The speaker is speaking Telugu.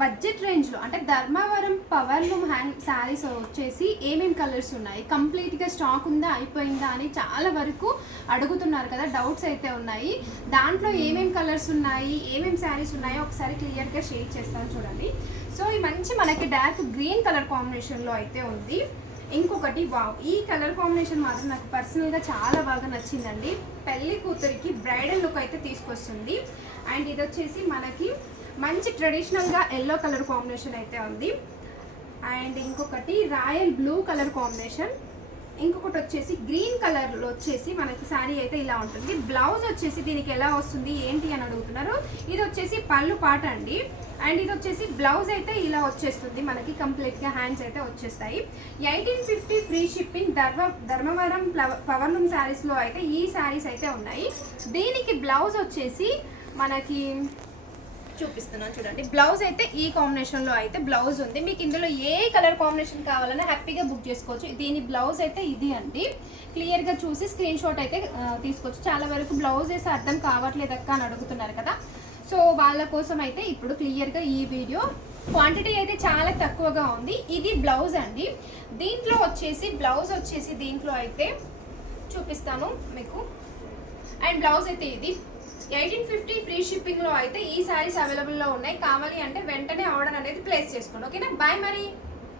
బడ్జెట్ రేంజ్లో అంటే ధర్మవరం పవర్లూమ్ హ్యాండ్ శారీస్ వచ్చేసి ఏమేమి కలర్స్ ఉన్నాయి, కంప్లీట్గా స్టాక్ ఉందా అయిపోయిందా అని చాలా వరకు అడుగుతున్నారు కదా, డౌట్స్ అయితే ఉన్నాయి. దాంట్లో ఏమేమి కలర్స్ ఉన్నాయి, ఏమేమి శారీస్ ఉన్నాయో ఒకసారి క్లియర్గా షేర్ చేస్తాను చూడండి. సో ఈ మంచి మనకి డార్క్ గ్రీన్ కలర్ కాంబినేషన్లో అయితే ఉంది. ఇంకొకటి వావ్, ఈ కలర్ కాంబినేషన్ మాత్రం నాకు పర్సనల్గా చాలా బాగా నచ్చిందండి. పెళ్లి కూతురికి బ్రైడల్ లుక్ అయితే తీసుకొస్తుంది. అండ్ ఇది వచ్చేసి మనకి మంచి ట్రెడిషనల్గా ఎల్లో కలర్ కాంబినేషన్ అయితే ఉంది. అండ్ ఇంకొకటి రాయల్ బ్లూ కలర్ కాంబినేషన్. ఇంకొకటి వచ్చేసి గ్రీన్ కలర్లో వచ్చేసి మనకి శారీ అయితే ఇలా ఉంటుంది. బ్లౌజ్ వచ్చేసి దీనికి ఎలా వస్తుంది ఏంటి అని అడుగుతున్నారు. ఇది వచ్చేసి పళ్ళు పాట అండి. అండ్ ఇది వచ్చేసి బ్లౌజ్ అయితే ఇలా వచ్చేస్తుంది మనకి, కంప్లీట్గా హ్యాండ్స్ అయితే వచ్చేస్తాయి. 1850 ఫ్రీ షిప్పింగ్. ధర్మవరం పవర్లూమ్ శారీస్లో అయితే ఈ శారీస్ అయితే ఉన్నాయి. దీనికి బ్లౌజ్ వచ్చేసి మనకి చూపిస్తున్నాను చూడండి. బ్లౌజ్ అయితే ఈ కాంబినేషన్లో అయితే బ్లౌజ్ ఉంది. మీకు ఇందులో ఏ కలర్ కాంబినేషన్ కావాలన్నా హ్యాపీగా బుక్ చేసుకోవచ్చు. దీని బ్లౌజ్ అయితే ఇది అండి. క్లియర్గా చూసి స్క్రీన్ షాట్ అయితే తీసుకోవచ్చు. చాలా వరకు బ్లౌజ్ వేసి అర్థం కావట్లేదు అక్క అని అడుగుతున్నారు కదా, సో వాళ్ళ కోసం అయితే ఇప్పుడు క్లియర్గా ఈ వీడియో. క్వాంటిటీ అయితే చాలా తక్కువగా ఉంది. ఇది బ్లౌజ్ అండి. దీంట్లో వచ్చేసి బ్లౌజ్ వచ్చేసి దీంట్లో అయితే చూపిస్తాను మీకు. అండ్ బ్లౌజ్ అయితే ఇది 1850 ఫ్రీ షిప్పింగ్లో అయితే ఈ శారీస్ అవైలబుల్లో ఉన్నాయి. కావాలి అంటే వెంటనే ఆర్డర్ అనేది ప్లేస్ చేసుకోండి. ఓకేనా, బాయ్ మరి.